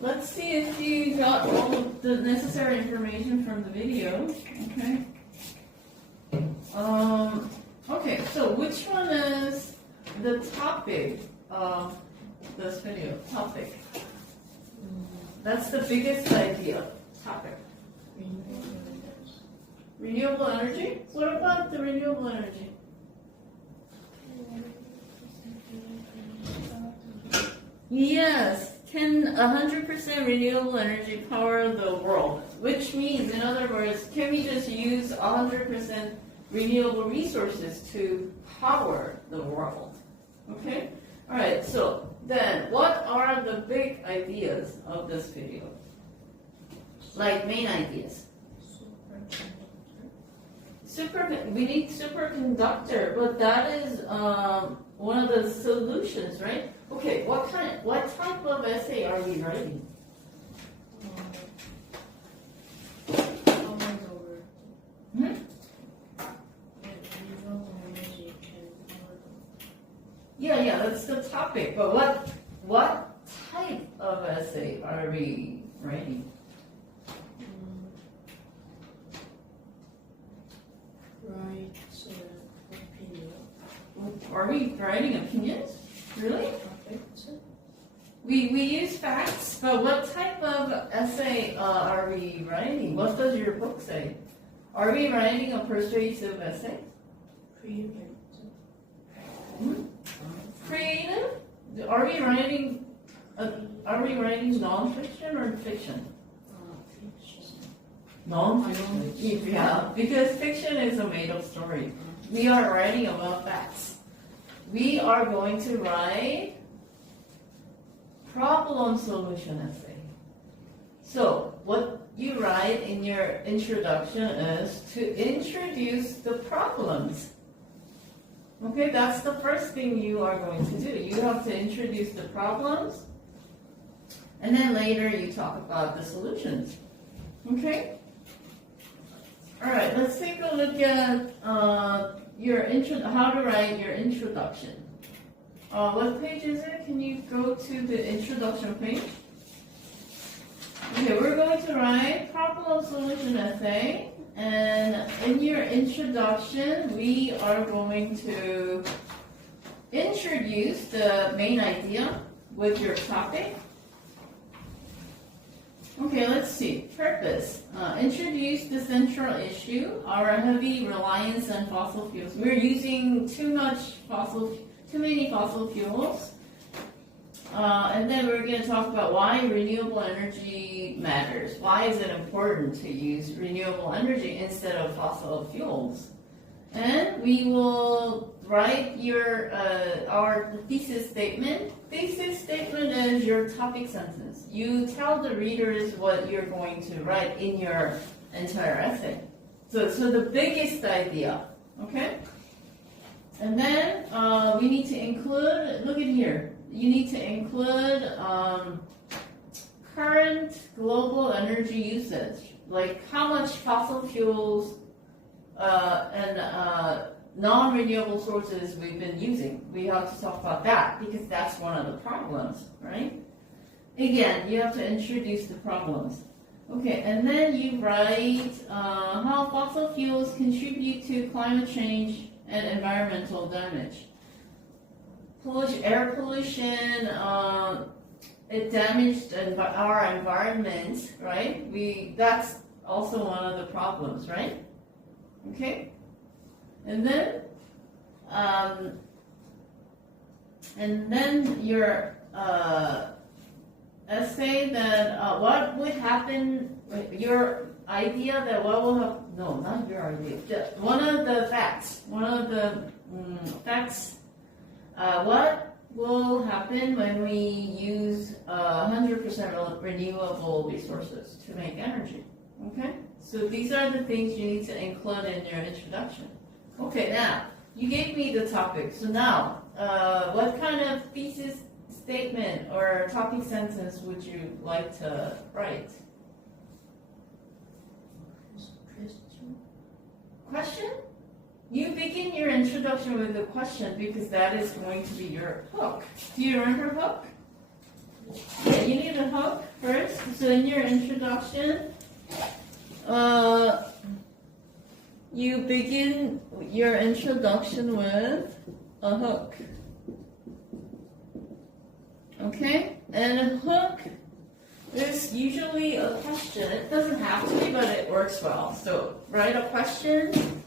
Let's see if you got all of the necessary information from the video. Okay. Okay, so which one is the topic of this video? Topic. That's the biggest idea. Topic. Renewable energy? What about the renewable energy? Yes, can 100% renewable energy power the world? Which means, in other words, can we just use 100% renewable resources to power the world? Okay? Alright, so then what are the big ideas of this video? Like main ideas. We need superconductor, but that is one of the solutions, right? Okay, what type of essay are we writing? Yeah, that's the topic. But what type of essay are we writing? Are we writing opinions? Really? We use facts, but what type of essay are we writing? What does your book say? Are we writing a persuasive essay? Creative? Are we writing non-fiction or fiction? Non-fiction. Yeah, because fiction is a made-up story. We are writing about facts. We are going to write problem solution essay. So what you write in your introduction is to introduce the problems. Okay, that's the first thing you are going to do. You have to introduce the problems, and then later you talk about the solutions. Okay? Alright, let's take a look at how to write your introduction. What page is it? Can you go to the introduction page? Okay, we're going to write problem solution essay, and in your introduction we are going to introduce the main idea with your topic. Okay, let's see. Purpose. Introduce the central issue, our heavy reliance on fossil fuels. We're using too many fossil fuels. And then we're going to talk about why renewable energy matters. Why is it important to use renewable energy instead of fossil fuels? And we will write our thesis statement. Thesis statement is your topic sentence. You tell the readers what you're going to write in your entire essay. So the biggest idea, okay? And then we need to include, look at here, you need to include current global energy usage, like how much fossil fuels and non-renewable sources we've been using. We have to talk about that because that's one of the problems, right? Again, you have to introduce the problems. Okay, and then you write how fossil fuels contribute to climate change and environmental damage. Air pollution, it damaged our environment, right? That's also one of the problems, right? Okay? And then your essay that what would happen, your idea that what will happen, no, not your idea, one of the facts, what will happen when we use 100% renewable resources to make energy, okay? So these are the things you need to include in your introduction. Okay, now, you gave me the topic. So now, what kind of thesis statement or topic sentence would you like to write? Question? You begin your introduction with a question because that is going to be your hook. Do you remember hook? Yeah, you need a hook first. So in your introduction, you begin your introduction with a hook. Okay? And a hook is usually a question. It doesn't have to be, but it works well. So write a question